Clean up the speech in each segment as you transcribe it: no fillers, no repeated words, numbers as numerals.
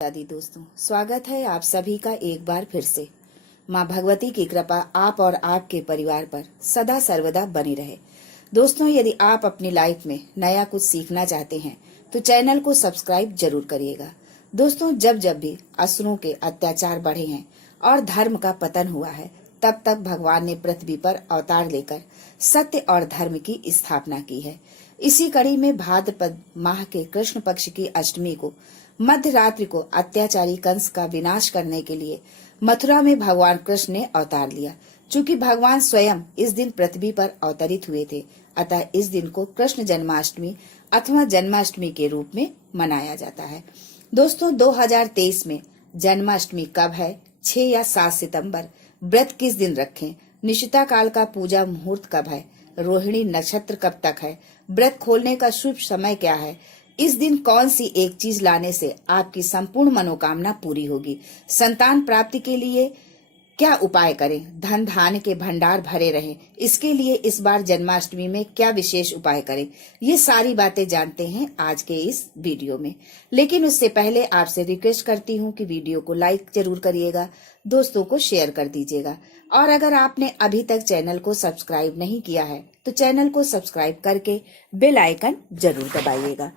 दादी दोस्तों, स्वागत है आप सभी का एक बार फिर से। माँ भगवती की कृपा आप और आपके परिवार पर सदा सर्वदा बनी रहे। दोस्तों, यदि आप अपनी लाइफ में नया कुछ सीखना चाहते हैं तो चैनल को सब्सक्राइब जरूर करिएगा। दोस्तों, जब जब भी असुरों के अत्याचार बढ़े हैं और धर्म का पतन हुआ है, तब तक भगवान ने पृथ्वी पर अवतार लेकर सत्य और धर्म की स्थापना की है। इसी कड़ी में भाद्रपद माह के कृष्ण पक्ष की अष्टमी को मध्य रात्रि को अत्याचारी कंस का विनाश करने के लिए मथुरा में भगवान कृष्ण ने अवतार लिया। चूंकि भगवान स्वयं इस दिन पृथ्वी पर अवतरित हुए थे, अतः इस दिन को कृष्ण जन्माष्टमी अथवा जन्माष्टमी के रूप में मनाया जाता है। दोस्तों, 2023 में जन्माष्टमी कब है, 6 या 7 सितंबर? व्रत किस दिन रखें? निशिता काल का पूजा मुहूर्त कब है? रोहिणी नक्षत्र कब तक है? व्रत खोलने का शुभ समय क्या है? इस दिन कौन सी एक चीज लाने से आपकी संपूर्ण मनोकामना पूरी होगी? संतान प्राप्ति के लिए क्या उपाय करें? धन धान्य के भंडार भरे रहें, इसके लिए इस बार जन्माष्टमी में क्या विशेष उपाय करें? ये सारी बातें जानते हैं आज के इस वीडियो में। लेकिन उससे पहले आपसे रिक्वेस्ट करती हूँ कि वीडियो को लाइक जरूर करिएगा, दोस्तों को शेयर कर दीजिएगा, और अगर आपने अभी तक चैनल को सब्सक्राइब नहीं किया है तो चैनल को सब्सक्राइब करके बेल आइकन जरूर दबाइएगा।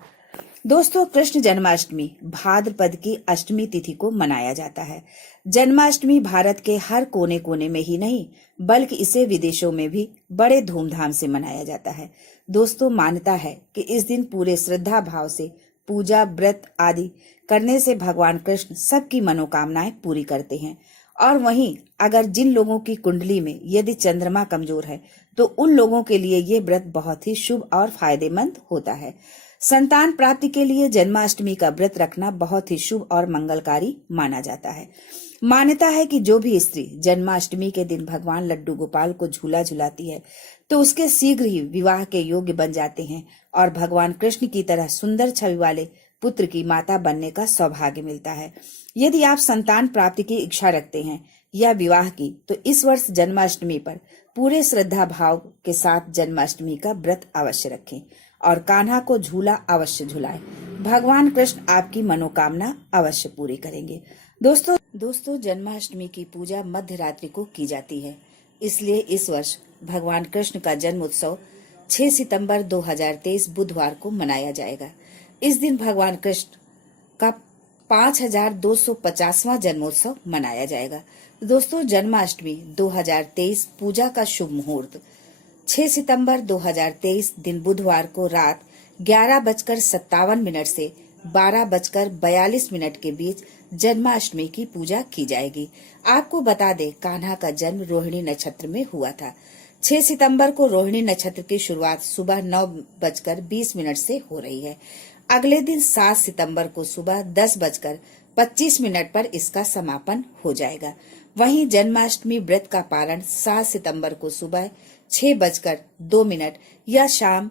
दोस्तों, कृष्ण जन्माष्टमी भाद्रपद की अष्टमी तिथि को मनाया जाता है। जन्माष्टमी भारत के हर कोने कोने में ही नहीं बल्कि इसे विदेशों में भी बड़े धूमधाम से मनाया जाता है। दोस्तों, मान्यता है कि इस दिन पूरे श्रद्धा भाव से पूजा व्रत आदि करने से भगवान कृष्ण सबकी मनोकामनाएं पूरी करते हैं। और वहीं अगर जिन लोगों की कुंडली में यदि चंद्रमा कमजोर है तो उन लोगों के लिए ये व्रत बहुत ही शुभ और फायदेमंद होता है। संतान प्राप्ति के लिए जन्माष्टमी का व्रत रखना बहुत ही शुभ और मंगलकारी माना जाता है। मान्यता है कि जो भी स्त्री जन्माष्टमी के दिन भगवान लड्डू गोपाल को झूला झुलाती है तो उसके शीघ्र ही विवाह के योग्य बन जाते हैं और भगवान कृष्ण की तरह सुंदर छवि वाले पुत्र की माता बनने का सौभाग्य मिलता है। यदि आप संतान प्राप्ति की इच्छा रखते हैं या विवाह की, तो इस वर्ष जन्माष्टमी पर पूरे श्रद्धा भाव के साथ जन्माष्टमी का व्रत अवश्य रखें और कान्हा को झूला अवश्य झुलाएं। भगवान कृष्ण आपकी मनोकामना अवश्य पूरी करेंगे। दोस्तों, जन्माष्टमी की पूजा मध्य रात्रि को की जाती है, इसलिए इस वर्ष भगवान कृष्ण का जन्म उत्सव 6 सितंबर 2023 बुधवार को मनाया जाएगा। इस दिन भगवान कृष्ण का 5250वां जन्मोत्सव मनाया जाएगा। दोस्तों, जन्माष्टमी 2023 पूजा का शुभ मुहूर्त 6 सितंबर 2023 दिन बुधवार को रात 11:57 से 12:42 के बीच जन्माष्टमी की पूजा की जाएगी। आपको बता दें, कान्हा का जन्म रोहिणी नक्षत्र में हुआ था। 6 सितंबर को रोहिणी नक्षत्र की शुरुआत सुबह 9:20 से हो रही है। अगले दिन 7 सितंबर को सुबह 10:25 पर इसका समापन हो जाएगा। वहीं जन्माष्टमी व्रत का पारण 7 सितंबर को सुबह 6:02 या शाम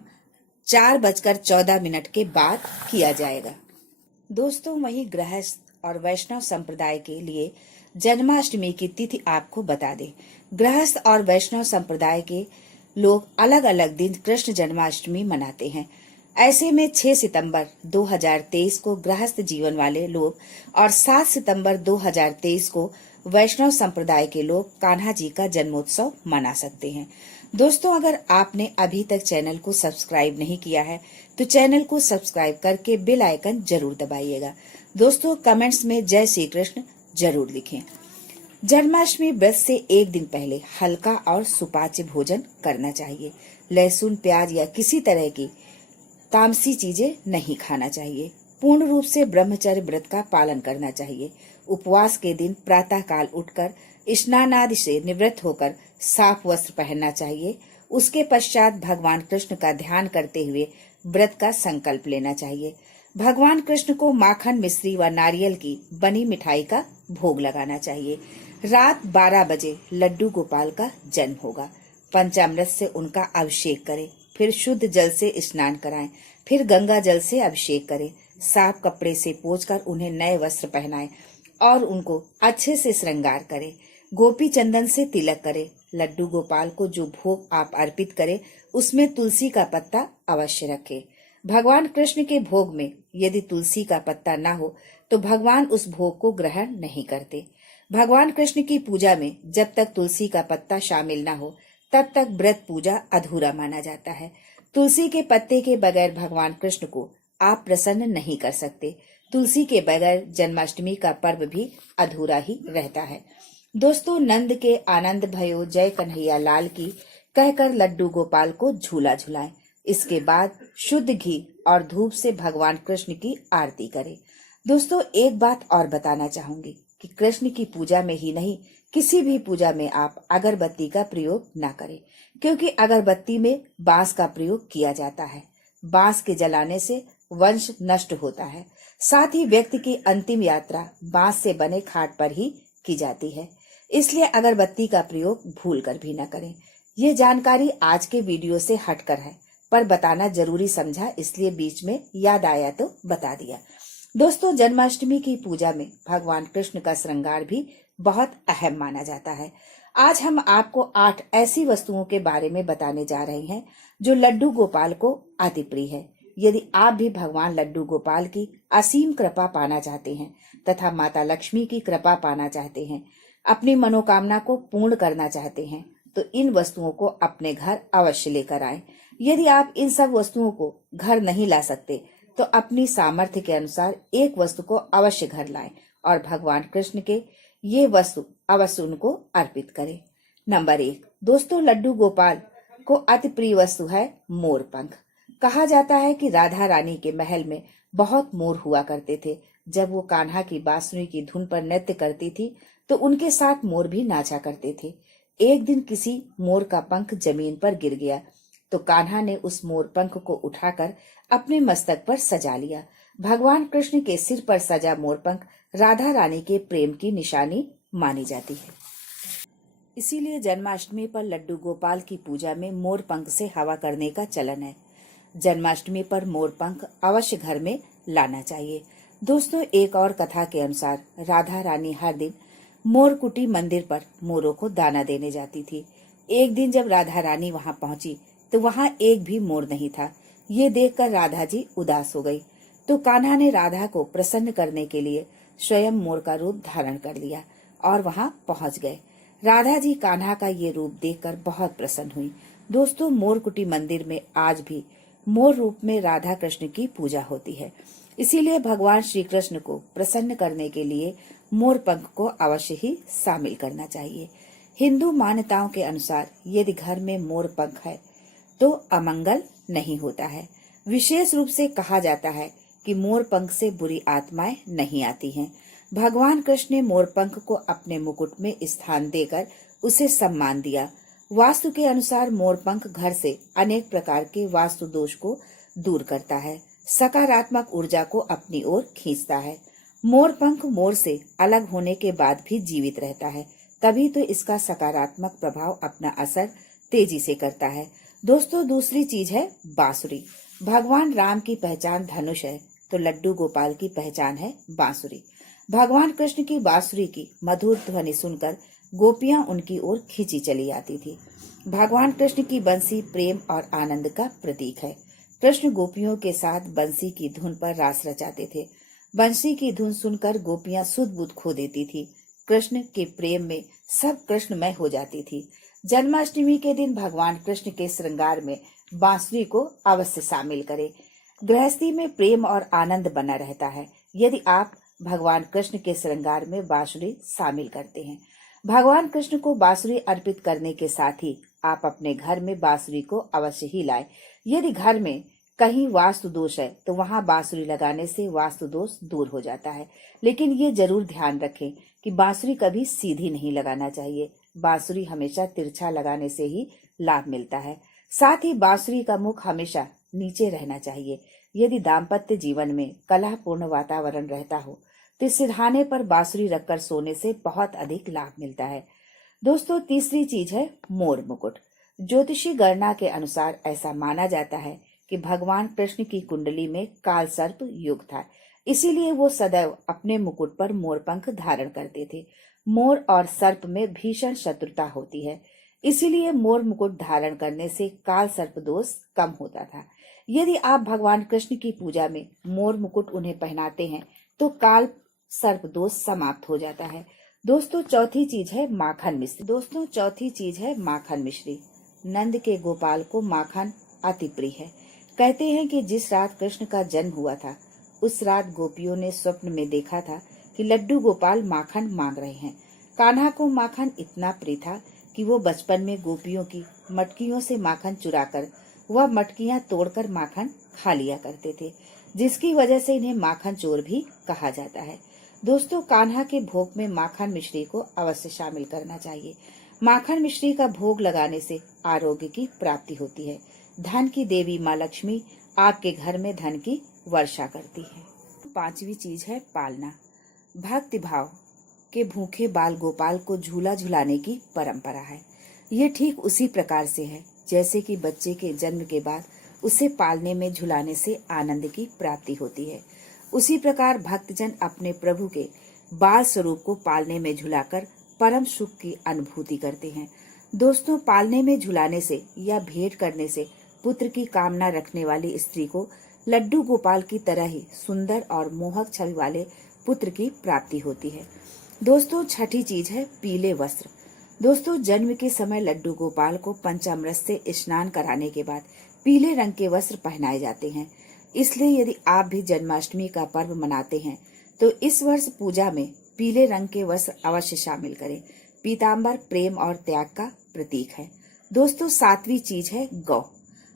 4:14 के बाद किया जाएगा। दोस्तों, वहीं गृहस्थ और वैष्णव संप्रदाय के लिए जन्माष्टमी की तिथि आपको बता दें। गृहस्थ और वैष्णव संप्रदाय के लोग अलग अलग दिन कृष्ण जन्माष्टमी मनाते हैं। ऐसे में 6 सितंबर 2023 को गृहस्थ जीवन वाले लोग और 7 सितंबर 2023 को वैष्णव संप्रदाय के लोग कान्हा जी का जन्मोत्सव मना सकते हैं। दोस्तों, अगर आपने अभी तक चैनल को सब्सक्राइब नहीं किया है तो चैनल को सब्सक्राइब करके बेल आइकन जरूर दबाइएगा। दोस्तों, कमेंट्स में जय श्री कृष्ण जरूर लिखें। जन्माष्टमी व्रत से एक दिन पहले हल्का और सुपाच्य भोजन करना चाहिए। लहसुन, प्याज या किसी तरह की तामसी चीजें नहीं खाना चाहिए। पूर्ण रूप से ब्रह्मचर्य व्रत का पालन करना चाहिए। उपवास के दिन प्रातः काल उठकर स्नान आदि से निवृत्त होकर साफ वस्त्र पहनना चाहिए। उसके पश्चात भगवान कृष्ण का ध्यान करते हुए व्रत का संकल्प लेना चाहिए। भगवान कृष्ण को माखन, मिश्री व नारियल की बनी मिठाई का भोग लगाना चाहिए। रात 12 बजे लड्डू गोपाल का जन्म होगा। पंचामृत से उनका अभिषेक करें, फिर शुद्ध जल से स्नान कराएं, फिर गंगा जल से अभिषेक करें। साफ कपड़े से पोंछकर उन्हें नए वस्त्र पहनाएं और उनको अच्छे से श्रृंगार करें। गोपी चंदन से तिलक करें। लड्डू गोपाल को जो भोग आप अर्पित करें उसमें तुलसी का पत्ता अवश्य रखें। भगवान कृष्ण के भोग में यदि तुलसी का पत्ता ना हो तो भगवान उस भोग को ग्रहण नहीं करते। भगवान कृष्ण की पूजा में जब तक तुलसी का पत्ता शामिल ना हो तब तक व्रत पूजा अधूरा माना जाता है। तुलसी के पत्ते के बगैर भगवान कृष्ण को आप प्रसन्न नहीं कर सकते। तुलसी के बगैर जन्माष्टमी का पर्व भी अधूरा ही रहता है। दोस्तों, नंद के आनंद भयो जय कन्हैया लाल की कहकर लड्डू गोपाल को झूला झुलाएं। इसके बाद शुद्ध घी और धूप से भगवान कृष्ण की आरती करें। दोस्तों, एक बात और बताना चाहूंगी कि कृष्ण की पूजा में ही नहीं, किसी भी पूजा में आप अगरबत्ती का प्रयोग ना करें, क्योंकि अगरबत्ती में बांस का प्रयोग किया जाता है। बांस के जलाने से वंश नष्ट होता है। साथ ही व्यक्ति की अंतिम यात्रा बांस से बने खाट पर ही की जाती है। इसलिए अगरबत्ती का प्रयोग भूल कर भी न करें। ये जानकारी आज के वीडियो से हटकर है, पर बताना जरूरी समझा, इसलिए बीच में याद आया तो बता दिया। दोस्तों, जन्माष्टमी की पूजा में भगवान कृष्ण का श्रृंगार भी बहुत अहम माना जाता है। आज हम आपको 8 ऐसी वस्तुओं के बारे में बताने जा रहे हैं जो लड्डू गोपाल को अति प्रिय है। यदि आप भी भगवान लड्डू गोपाल की असीम कृपा पाना चाहते हैं तथा माता लक्ष्मी की कृपा पाना चाहते हैं, अपनी मनोकामना को पूर्ण करना चाहते हैं, तो इन वस्तुओं को अपने घर अवश्य लेकर आएं। यदि आप इन सब वस्तुओं को घर नहीं ला सकते तो अपनी सामर्थ्य के अनुसार एक वस्तु को अवश्य घर लाएं और भगवान कृष्ण के ये वस्तु अवश्य उनको अर्पित करें। नंबर 1, दोस्तों, लड्डू गोपाल को अति प्रिय वस्तु है मोर पंख। कहा जाता है कि राधा रानी के महल में बहुत मोर हुआ करते थे। जब वो कान्हा की बांसुरी की धुन पर नृत्य करती थी तो उनके साथ मोर भी नाचा करते थे। एक दिन किसी मोर का पंख जमीन पर गिर गया तो कान्हा ने उस मोर पंख को उठाकर अपने मस्तक पर सजा लिया। भगवान कृष्ण के सिर पर सजा मोर पंख राधा रानी के प्रेम की निशानी मानी जाती है। इसीलिए जन्माष्टमी पर लड्डू गोपाल की पूजा में मोर पंख से हवा करने का चलन है। जन्माष्टमी पर मोर पंख अवश्य घर में लाना चाहिए। दोस्तों, एक और कथा के अनुसार राधा रानी हर दिन मोरकुटी मंदिर पर मोरों को दाना देने जाती थी। एक दिन जब राधा रानी वहां पहुंची तो वहां एक भी मोर नहीं था। ये देखकर राधा जी उदास हो गई तो कान्हा ने राधा को प्रसन्न करने के लिए स्वयं मोर का रूप धारण कर लिया और वहां पहुंच गए। राधा जी कान्हा का ये रूप देखकर बहुत प्रसन्न हुई। दोस्तों, मोरकुटी मंदिर में आज भी मोर रूप में राधा कृष्ण की पूजा होती है। इसीलिए भगवान श्री कृष्ण को प्रसन्न करने के लिए मोर पंख को अवश्य ही शामिल करना चाहिए। हिंदू मान्यताओं के अनुसार यदि घर में मोर पंख है तो अमंगल नहीं होता है। विशेष रूप से कहा जाता है कि मोर पंख से बुरी आत्माएं नहीं आती हैं। भगवान कृष्ण ने मोर पंख को अपने मुकुट में स्थान देकर उसे सम्मान दिया। वास्तु के अनुसार मोर पंख घर से अनेक प्रकार के वास्तु दोष को दूर करता है, सकारात्मक ऊर्जा को अपनी ओर खींचता है। मोर पंख मोर से अलग होने के बाद भी जीवित रहता है, तभी तो इसका सकारात्मक प्रभाव अपना असर तेजी से करता है। दोस्तों, दूसरी चीज है बांसुरी। भगवान राम की पहचान धनुष है तो लड्डू गोपाल की पहचान है बांसुरी। भगवान कृष्ण की बांसुरी की मधुर ध्वनि सुनकर गोपियां उनकी ओर खींची चली आती थी। भगवान कृष्ण की बंसी प्रेम और आनंद का प्रतीक है। कृष्ण गोपियों के साथ बंसी की धुन पर रास रचाते थे। बंसी की धुन सुनकर गोपियां सुध बुध खो देती थी। कृष्ण के प्रेम में सब कृष्णमय हो जाती थी। जन्माष्टमी के दिन भगवान कृष्ण के श्रृंगार में बांसुरी को अवश्य शामिल करें। गृहस्थी में प्रेम और आनंद बना रहता है यदि आप भगवान कृष्ण के श्रृंगार में बांसुरी शामिल करते हैं। भगवान कृष्ण को बांसुरी अर्पित करने के साथ ही आप अपने घर में बांसुरी को अवश्य ही लाएं। यदि घर में कहीं वास्तु दोष है तो वहां बांसुरी लगाने से वास्तु दोष दूर हो जाता है। लेकिन ये जरूर ध्यान रखें कि बांसुरी कभी सीधी नहीं लगाना चाहिए। बांसुरी हमेशा तिरछा लगाने से ही लाभ मिलता है। साथ ही बांसुरी का मुख हमेशा नीचे रहना चाहिए। यदि दाम्पत्य जीवन में कलहपूर्ण वातावरण रहता हो तो सिरहाने पर बांसुरी रखकर सोने से बहुत अधिक लाभ मिलता है। दोस्तों, तीसरी चीज है मोर मुकुट। ज्योतिषी गणना के अनुसार ऐसा माना जाता है कि भगवान कृष्ण की कुंडली में काल सर्प योग था, इसीलिए वो सदैव अपने मुकुट पर मोर पंख धारण करते थे। मोर और सर्प में भीषण शत्रुता होती है, इसीलिए मोर मुकुट धारण करने से काल सर्प दोष कम होता था। यदि आप भगवान कृष्ण की पूजा में मोर मुकुट उन्हें पहनाते हैं तो काल सर्प दोष समाप्त हो जाता है। दोस्तों चौथी चीज है माखन मिश्री। नंद के गोपाल को माखन अति प्रिय है। कहते हैं कि जिस रात कृष्ण का जन्म हुआ था उस रात गोपियों ने स्वप्न में देखा था कि लड्डू गोपाल माखन मांग रहे हैं। कान्हा को माखन इतना प्रिय था कि वो बचपन में गोपियों की मटकियों से माखन चुराकर वह मटकियां तोड़कर माखन खा लिया करते थे, जिसकी वजह से इन्हें माखन चोर भी कहा जाता है। दोस्तों कान्हा के भोग में माखन मिश्री को अवश्य शामिल करना चाहिए। माखन मिश्री का भोग लगाने से आरोग्य की प्राप्ति होती है। धन की देवी माँ लक्ष्मी आपके घर में धन की वर्षा करती है। पांचवी चीज है पालना। भक्ति भाव के भूखे बाल गोपाल को झूला झुलाने की परंपरा है। ये ठीक उसी प्रकार से है जैसे कि बच्चे के जन्म के बाद उसे पालने में झुलाने से आनंद की प्राप्ति होती है। उसी प्रकार भक्तजन अपने प्रभु के बाल स्वरूप को पालने में झुलाकर परम सुख की अनुभूति करते हैं। दोस्तों पालने में झुलाने से या भेंट करने से पुत्र की कामना रखने वाली स्त्री को लड्डू गोपाल की तरह ही सुंदर और मोहक छवि वाले पुत्र की प्राप्ति होती है। दोस्तों छठी चीज है पीले वस्त्र। दोस्तों जन्म के समय लड्डू गोपाल को पंचामृत से स्नान कराने के बाद पीले रंग के वस्त्र पहनाए जाते हैं। इसलिए यदि आप भी जन्माष्टमी का पर्व मनाते हैं तो इस वर्ष पूजा में पीले रंग के वस्त्र अवश्य शामिल करें। पीताम्बर प्रेम और त्याग का प्रतीक है। दोस्तों सातवीं चीज है गौ।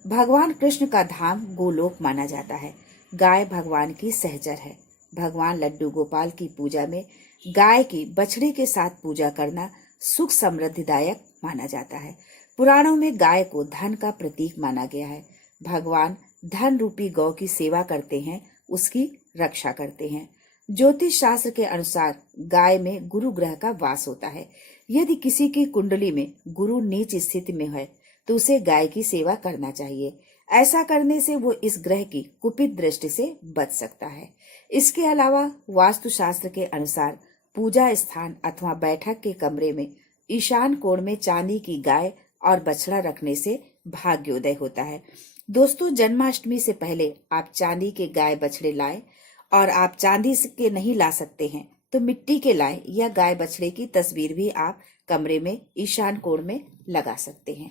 भगवान कृष्ण का धाम गोलोक माना जाता है। गाय भगवान की सहचर है। भगवान लड्डू गोपाल की पूजा में गाय की बछड़े के साथ पूजा करना सुख समृद्धिदायक माना जाता है। पुराणों में गाय को धन का प्रतीक माना गया है। भगवान धन रूपी गौ की सेवा करते हैं, उसकी रक्षा करते हैं। ज्योतिष शास्त्र के अनुसार गाय में गुरु ग्रह का वास होता है। यदि किसी की कुंडली में गुरु नीच स्थिति में है तो उसे गाय की सेवा करना चाहिए। ऐसा करने से वो इस ग्रह की कुपित दृष्टि से बच सकता है। इसके अलावा वास्तुशास्त्र के अनुसार पूजा स्थान अथवा बैठक के कमरे में ईशान कोण में चांदी की गाय और बछड़ा रखने से भाग्योदय होता है। दोस्तों जन्माष्टमी से पहले आप चांदी के गाय बछड़े लाएं और आप चांदी के नहीं ला सकते हैं तो मिट्टी के लाएं या गाय बछड़े की तस्वीर भी आप कमरे में ईशान कोण में लगा सकते हैं।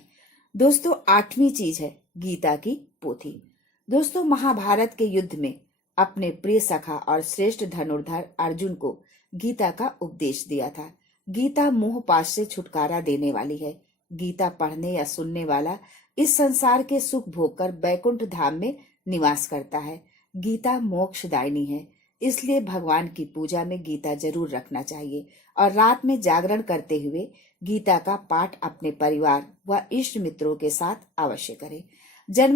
दोस्तों आठवीं चीज है गीता की पोथी। दोस्तों महाभारत के युद्ध में अपने प्रिय सखा और श्रेष्ठ धनुर्धर अर्जुन को गीता का उपदेश दिया था। गीता मोह पाश से छुटकारा देने वाली है। गीता पढ़ने या सुनने वाला इस संसार के सुख भोग कर बैकुंठ धाम में निवास करता है। गीता मोक्षदायिनी है, इसलिए भगवान की पूजा में गीता जरूर रखना चाहिए और रात में जागरण करते हुए गीता का पाठ अपने परिवार व इष्ट मित्रों के साथ अवश्य करें। जन्म